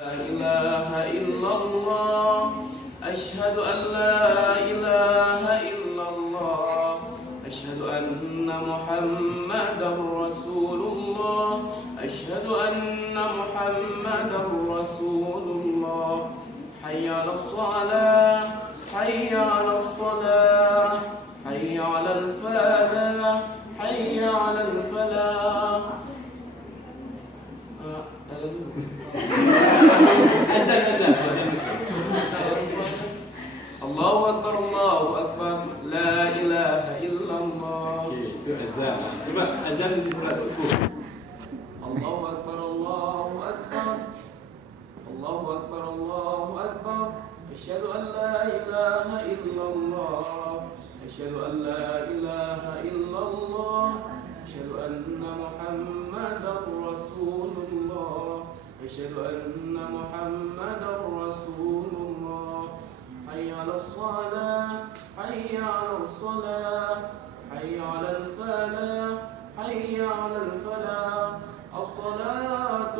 لا إله إلا الله أشهد أن لا إله إلا الله أشهد أن محمدا رسول الله أشهد أن محمدا رسول الله حي على الصلاة حي على الصلاة حي على الفلاح حي على الفلاح Allahu Akbar, Allahu Akbar, la ilaha illallah. Okey, itu azan. Cuba azan di surat subuh. Allahu Akbar, Allahu Akbar. Allahu Akbar, Allahu Akbar. Asyhadu an la ilaha illallah. Asyhadu an la ilaha illallah. Asyhadu anna Muhammadar Rasulullah. Asyhadu anna Muhammadar Rasulullah. حي على الصلاة حي على الصلاة حي على الفلاح حي على الفلاح الصلاة